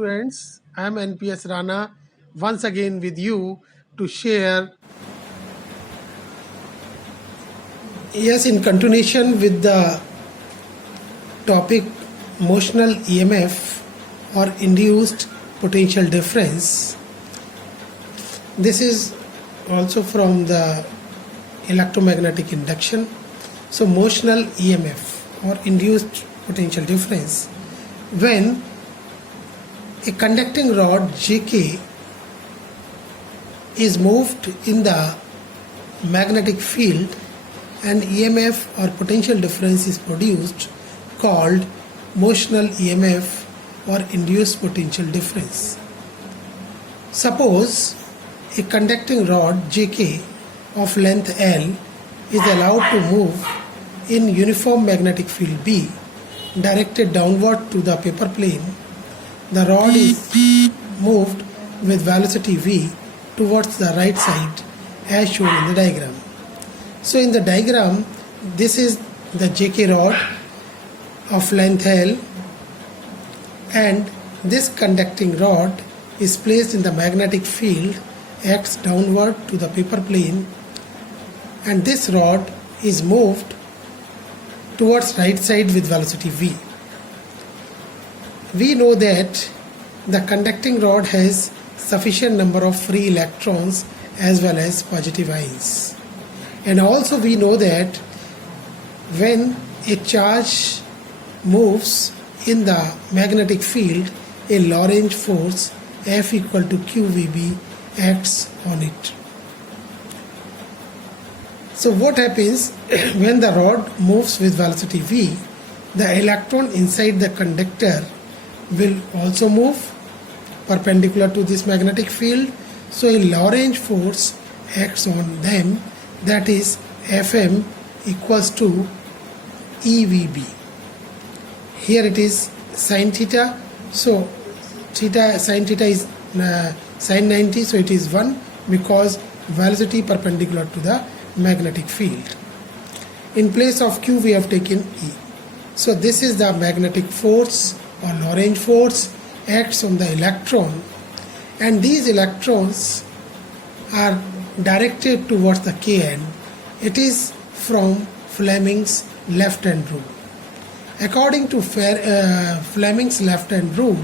students. I am NPS Rana once again with you to share. Yes, in continuation with the topic motional EMF or induced potential difference. This is also from the electromagnetic induction. So motional EMF or induced potential difference, when a conducting rod JK is moved in the magnetic field and EMF or potential difference is produced, called motional EMF or induced potential difference. Suppose a conducting rod JK of length L is allowed to move in uniform magnetic field B directed downward to the paper plane. The rod is moved with velocity v towards the right side as shown in the diagram. So in the diagram, this is the JK rod of length L, and this conducting rod is placed in the magnetic field X downward to the paper plane, and this rod is moved towards right side with velocity v. We know that the conducting rod has sufficient number of free electrons as well as positive ions. And also we know that when a charge moves in the magnetic field, a Lorentz force F equal to QVB acts on it. So what happens when the rod moves with velocity v, the electron inside the conductor will also move perpendicular to this magnetic field. So a Lorentz force acts on them, that is Fm equals to EVB. Here it is sin theta, so sin theta is sin 90, so it is 1 because velocity perpendicular to the magnetic field. In place of Q we have taken E. So this is the magnetic force or Lorentz force acts on the electron, and these electrons are directed towards the K end. It is from Fleming's left hand rule. According to Fleming's left hand rule,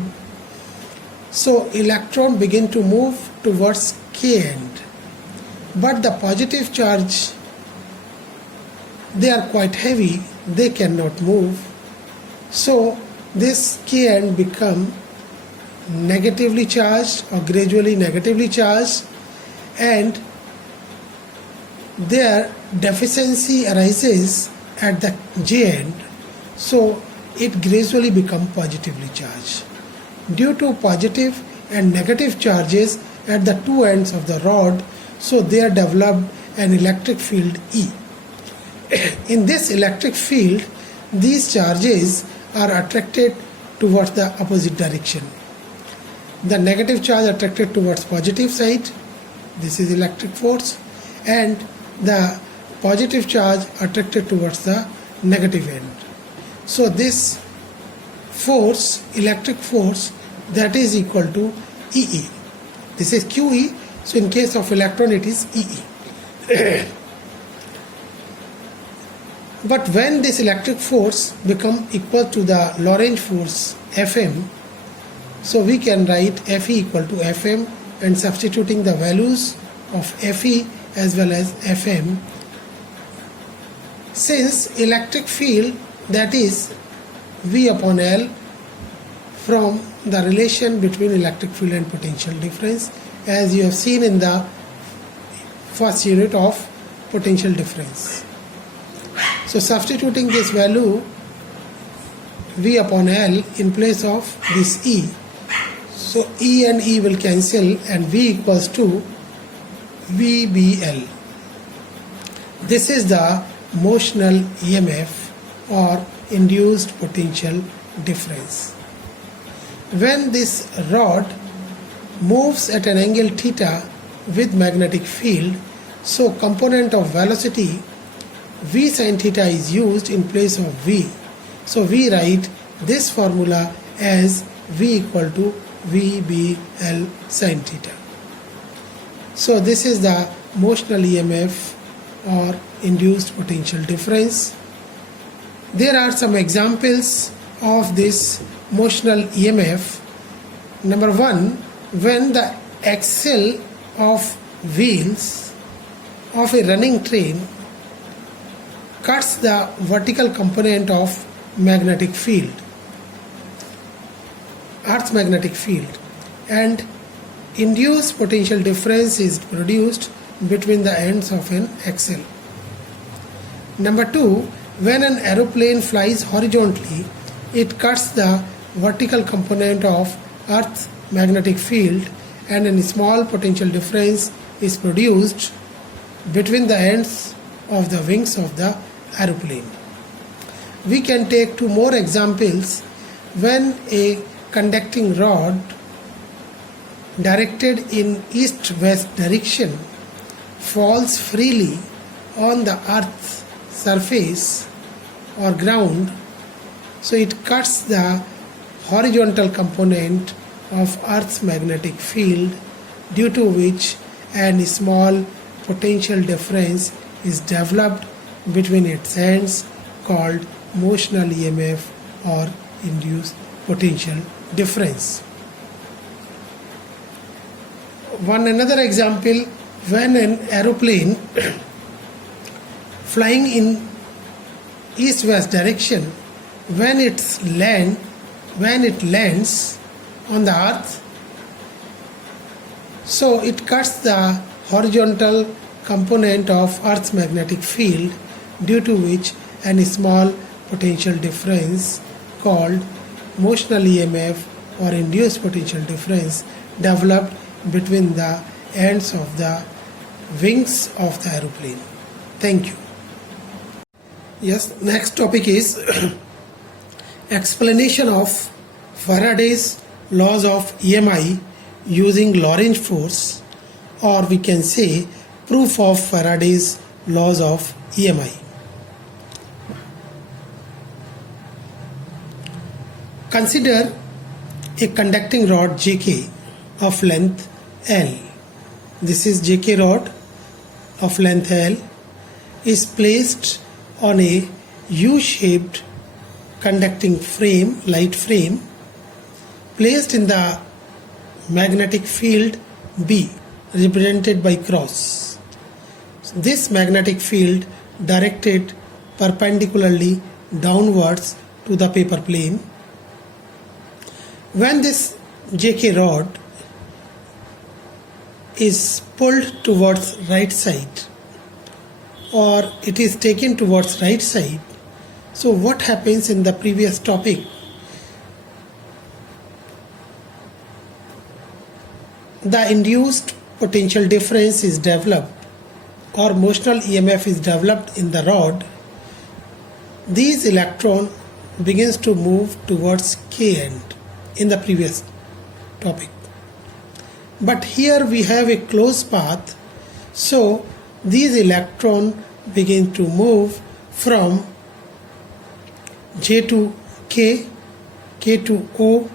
so electron begin to move towards K end, but the positive charge, they are quite heavy, they cannot move. So this K end become negatively charged or gradually negatively charged, and their deficiency arises at the J end, so it gradually become positively charged. Due to positive and negative charges at the two ends of the rod, so they are developed an electric field E. In this electric field, these charges are attracted towards the opposite direction. The negative charge attracted towards positive side, this is electric force, and the positive charge attracted towards the negative end. So this force, electric force, that is equal to EE. This is QE, so in case of electron it is EE. But when this electric force become equal to the Lorentz force Fm, so we can write Fe equal to Fm, and substituting the values of Fe as well as Fm, since electric field, that is V upon L, from the relation between electric field and potential difference, as you have seen in the first unit of potential difference. So substituting this value V upon L in place of this E, so E and E will cancel and V equals to VBL. This is the motional EMF or induced potential difference. When this rod moves at an angle theta with magnetic field, so component of velocity V sin theta is used in place of V. So we write this formula as V equal to VBL sin theta. So this is the motional EMF or induced potential difference. There are some examples of this motional EMF. Number one, when the axle of wheels of a running train cuts the vertical component of magnetic field, Earth's magnetic field, and induced potential difference is produced between the ends of an axle. Number two, when an aeroplane flies horizontally, it cuts the vertical component of Earth's magnetic field and a small potential difference is produced between the ends of the wings of the aeroplane. We can take two more examples. When a conducting rod directed in east-west direction falls freely on the earth's surface or ground, so it cuts the horizontal component of earth's magnetic field, due to which a small potential difference is developed between its ends, called motional EMF or induced potential difference. Another example, when an aeroplane flying in east-west direction, when it lands on the earth, so it cuts the horizontal component of earth's magnetic field, due to which a small potential difference called motional EMF or induced potential difference developed between the ends of the wings of the aeroplane. Thank you. Yes, next topic is explanation of Faraday's laws of EMI using Lorentz force, or we can say proof of Faraday's laws of EMI. Consider a conducting rod JK of length L. This is JK rod of length L is placed on a U-shaped conducting frame, light frame, placed in the magnetic field B, represented by cross. This magnetic field directed perpendicularly downwards to the paper plane. When this JK rod is pulled towards right side, or it is taken towards right side, so what happens in the previous topic? The induced potential difference is developed, or motional EMF is developed in the rod. These electron begins to move towards K end in the previous topic. But here we have a closed path, so these electrons begin to move from J to K, K to O,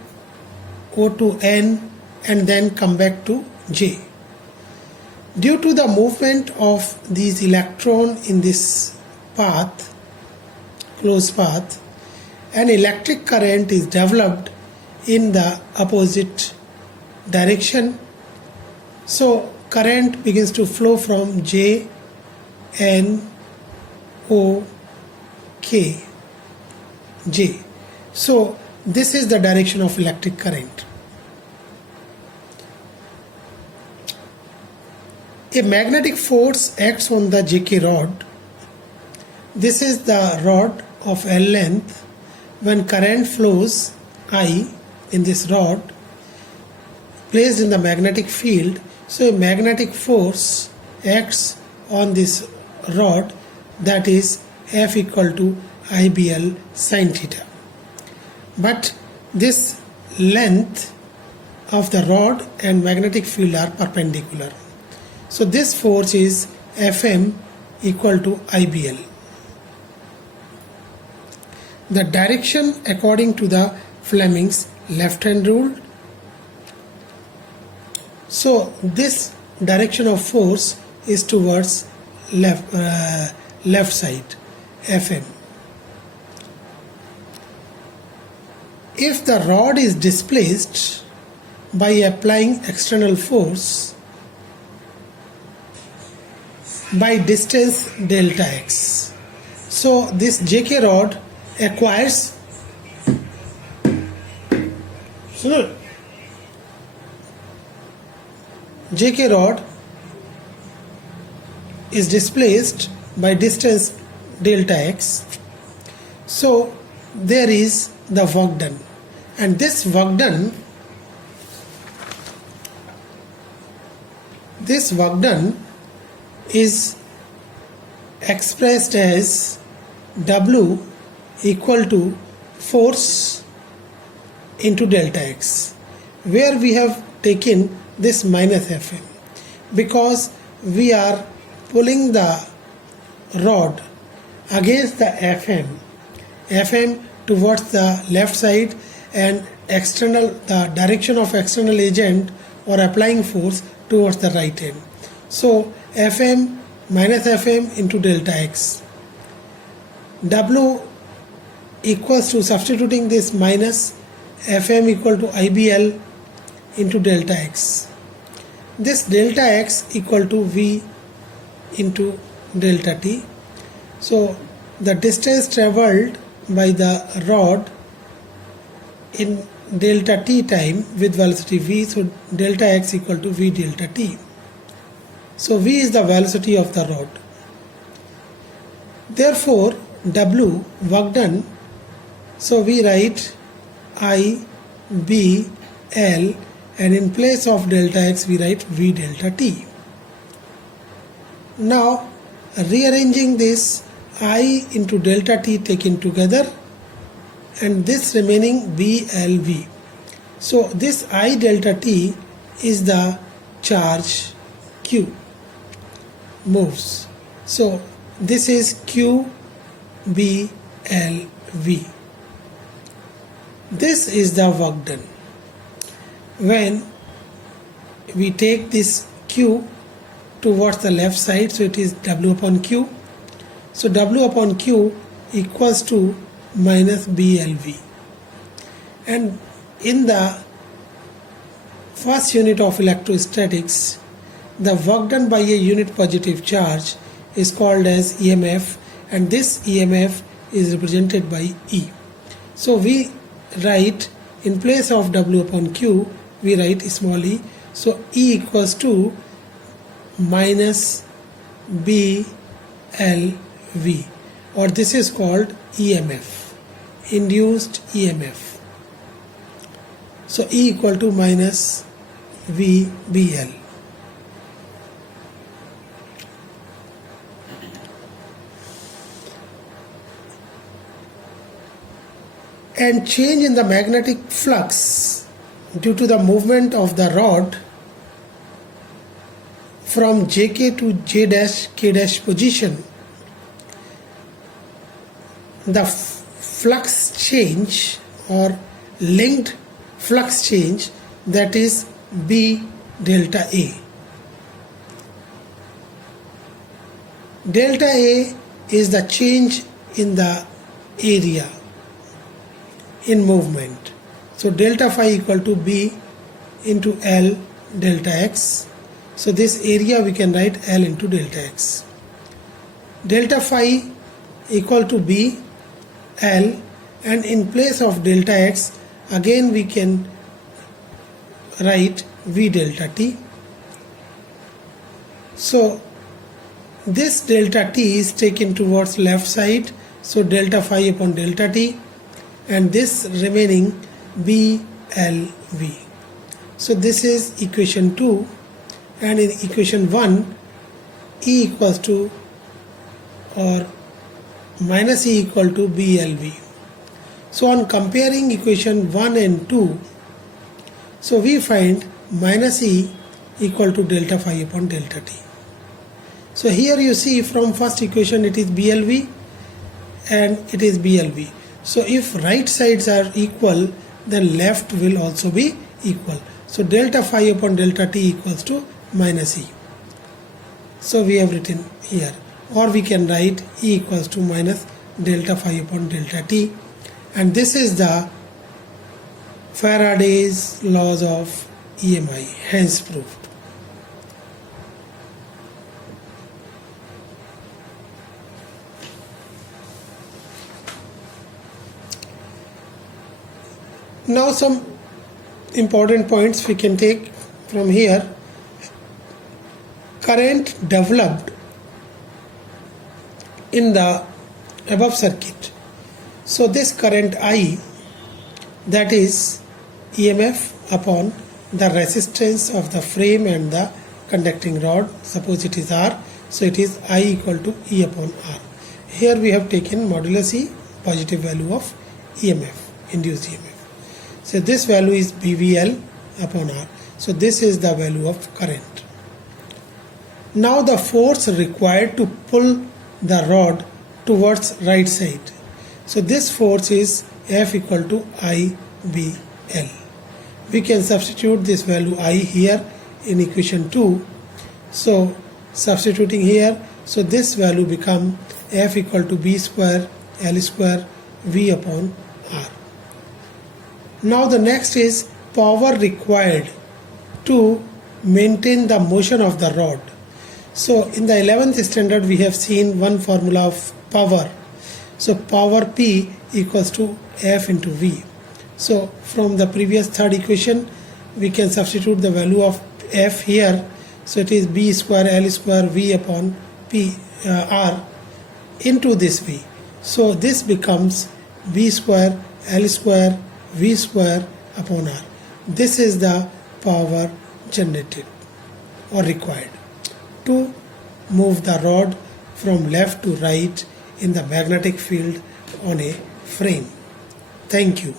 O to N, and then come back to J. Due to the movement of these electrons in this path, closed path, an electric current is developed in the opposite direction. So current begins to flow from J, N, O, K, J. So this is the direction of electric current. A magnetic force acts on the JK rod. This is the rod of L length. When current flows I in this rod placed in the magnetic field, so a magnetic force acts on this rod, that is F equal to IBL sin theta. But this length of the rod and magnetic field are perpendicular. So this force is Fm equal to IBL. The direction according to the Fleming's left hand rule So this direction of force is towards left side, Fm. If the rod is displaced by applying external force by distance delta x, so this JK rod acquires JK rod is displaced by distance delta x, so there is the work done, and this work done is expressed as W equal to force into delta x, where we have taken this minus Fm because we are pulling the rod against the Fm towards the left side, and the direction of external agent or applying force towards the right hand. So Fm minus Fm into delta x. W equals to, substituting this minus, Fm equal to IBL into delta x. This delta x equal to V into delta t. So the distance travelled by the rod in delta t time with velocity v, so delta x equal to v delta t. So v is the velocity of the rod. Therefore W, work done, so we write I, B, L, and in place of delta x we write v delta t. Now rearranging this, I into delta t taken together, and this remaining BLV. So this I delta t is the charge Q moves. So this is QBLV. This is the work done. When we take this Q towards the left side, so it is W upon Q. So W upon Q equals to minus BLV. And in the first unit of electrostatics, the work done by a unit positive charge is called as EMF, and this EMF is represented by E. So we write, in place of W upon Q, we write small e. So E equals to minus BLV, or this is called EMF, induced EMF. So E equal to minus VBL. And change in the magnetic flux due to the movement of the rod from JK to J dash K dash position, the flux change or linked flux change, that is B delta A. Delta A is the change in the area in movement. So delta phi equal to B into L delta x. So this area we can write L into delta x. Delta phi equal to B L, and in place of delta x again we can write V delta t. So this delta t is taken towards left side, so delta phi upon delta t, and this remaining BLV. So this is equation 2, and in equation 1 E equals to or minus E equal to BLV. So on comparing equation 1 and 2, so we find minus E equal to delta phi upon delta t. So here you see from first equation it is BLV and it is BLV. So if right sides are equal, then left will also be equal. So delta phi upon delta t equals to minus E. So we have written here, or we can write E equals to minus delta phi upon delta t, and this is the Faraday's laws of EMI, hence proved. Now some important points we can take from here. Current developed in the above circuit. So this current I, that is EMF upon the resistance of the frame and the conducting rod. Suppose it is R, so it is I equal to E upon R. Here we have taken modulus E, positive value of EMF, induced EMF. So this value is BVL upon R. So this is the value of current. Now the force required to pull the rod towards right side. So this force is F equal to IBL. We can substitute this value I here in equation 2. So substituting here, so this value become F equal to B square L square V upon R. Now the next is power required to maintain the motion of the rod. So in the 11th standard we have seen one formula of power. So power P equals to F into V. So from the previous third equation we can substitute the value of F here. So it is B square L square V upon P R into this V. So this becomes B square L square V square upon R. This is the power generated or required to move the rod from left to right in the magnetic field on a frame. Thank you.